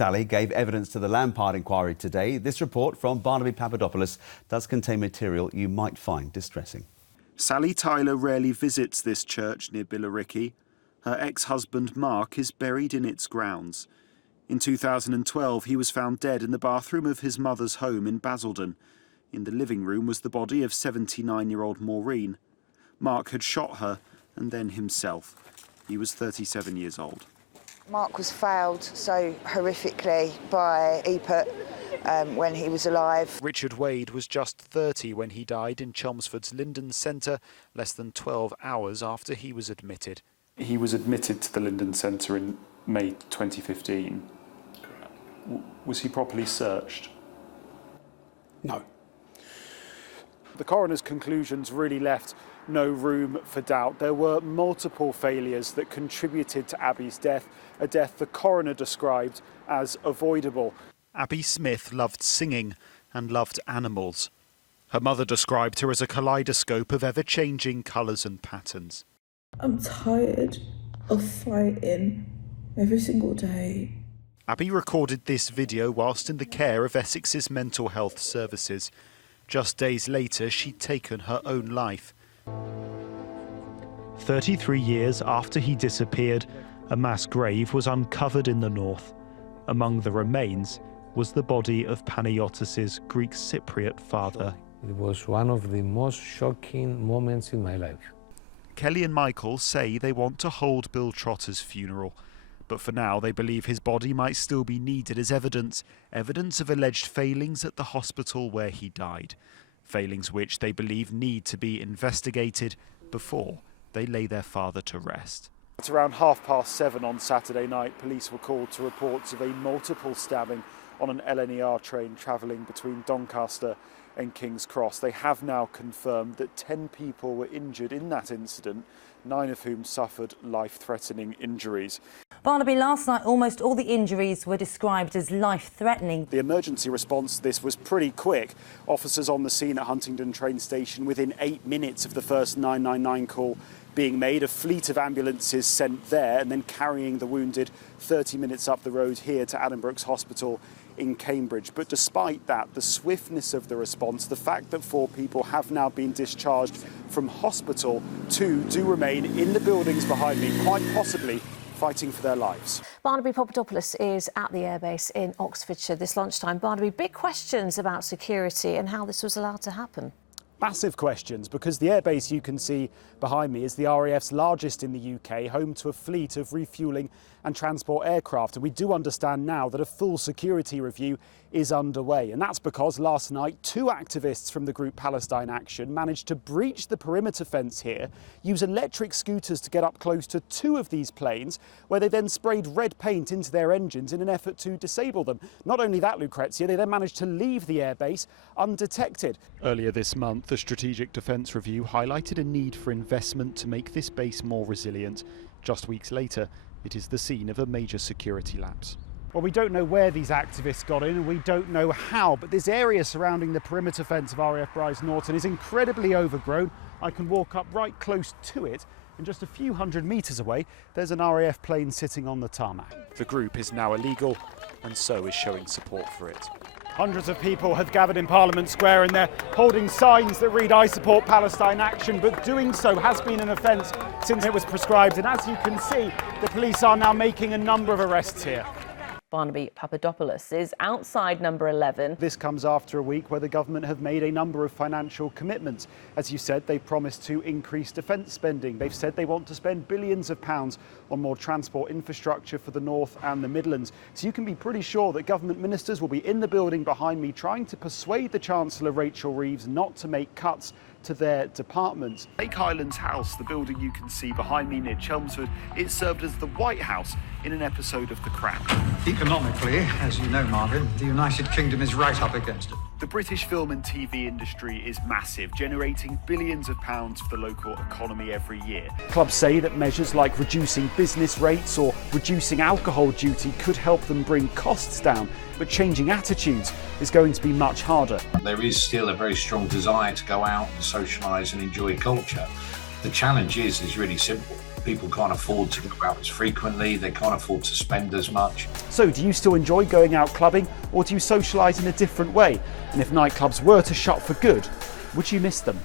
Sally gave evidence to the Lampard inquiry today. This report from Barnaby Papadopulos does contain material you might find distressing. Sally Tyler rarely visits this church near Billericay. Her ex-husband Mark is buried in its grounds. In 2012, he was found dead in the bathroom of his mother's home in Basildon. In the living room was the body of 79-year-old Maureen. Mark had shot her and then himself. He was 37 years old. Mark was failed so horrifically by EPIT when he was alive. Richard Wade was just 30 when he died in Chelmsford's Linden Centre, less than 12 hours after he was admitted. He was admitted to the Linden Centre in May 2015. Was he properly searched? No. The coroner's conclusions really left no room for doubt. There were multiple failures that contributed to Abby's death, a death the coroner described as avoidable. Abby Smith loved singing and loved animals. Her mother described her as a kaleidoscope of ever-changing colours and patterns. I'm tired of fighting every single day. Abby recorded this video whilst in the care of Essex's mental health services. Just days later, she'd taken her own life. 33 years after he disappeared, a mass grave was uncovered in the north. Among the remains was the body of Panagiotis' Greek Cypriot father. It was one of the most shocking moments in my life. Kelly and Michael say they want to hold Bill Trotter's funeral, but for now they believe his body might still be needed as evidence of alleged failings at the hospital where he died. Failings which they believe need to be investigated before they lay their father to rest. At around 7:30 on Saturday night, police were called to reports of a multiple stabbing on an LNER train travelling between Doncaster and King's Cross. They have now confirmed that 10 people were injured in that incident, 9 of whom suffered life-threatening injuries. Barnaby, last night almost all the injuries were described as life-threatening. The emergency response to this was pretty quick. Officers on the scene at Huntingdon train station within 8 minutes of the first 999 call being made. A fleet of ambulances sent there and then carrying the wounded 30 minutes up the road here to Addenbrooke's Hospital in Cambridge. But despite that, the swiftness of the response, the fact that 4 people have now been discharged from hospital, 2 do remain in the buildings behind me, quite possibly fighting for their lives. Barnaby Papadopulos is at the airbase in Oxfordshire this lunchtime. Barnaby, big questions about security and how this was allowed to happen. Massive questions, because the airbase you can see behind me is the RAF's largest in the UK, home to a fleet of refuelling and transport aircraft. And we do understand now that a full security review is underway. And that's because last night 2 activists from the group Palestine Action managed to breach the perimeter fence here, use electric scooters to get up close to 2 of these planes, where they then sprayed red paint into their engines in an effort to disable them. Not only that, Lucrezia, they then managed to leave the airbase undetected. Earlier this month, the Strategic Defence Review highlighted a need for investment to make this base more resilient. Just weeks later, it is the scene of a major security lapse. Well, we don't know where these activists got in and we don't know how, but this area surrounding the perimeter fence of RAF Bryce Norton is incredibly overgrown. I can walk up right close to it, and just a few hundred metres away, there's an RAF plane sitting on the tarmac. The group is now illegal, and so is showing support for it. Hundreds of people have gathered in Parliament Square and they're holding signs that read "I support Palestine Action," but doing so has been an offence since it was prescribed. And as you can see, the police are now making a number of arrests here. Barnaby Papadopoulos is outside number 11. This comes after a week where the government have made a number of financial commitments. As you said, they've promised to increase defence spending. They've said they want to spend billions of pounds on more transport infrastructure for the North and the Midlands. So you can be pretty sure that government ministers will be in the building behind me trying to persuade the Chancellor Rachel Reeves not to make cuts to their departments. Lake Highlands House, the building you can see behind me near Chelmsford, it served as the White House in an episode of The Crown. Economically, as you know, Margaret, the United Kingdom is right up against it. The British film and TV industry is massive, generating billions of pounds for the local economy every year. Clubs say that measures like reducing business rates or reducing alcohol duty could help them bring costs down, but changing attitudes is going to be much harder. There is still a very strong desire to go out and socialise and enjoy culture. The challenge is really simple. People can't afford to go out as frequently, they can't afford to spend as much. So do you still enjoy going out clubbing, or do you socialise in a different way? And if nightclubs were to shut for good, would you miss them?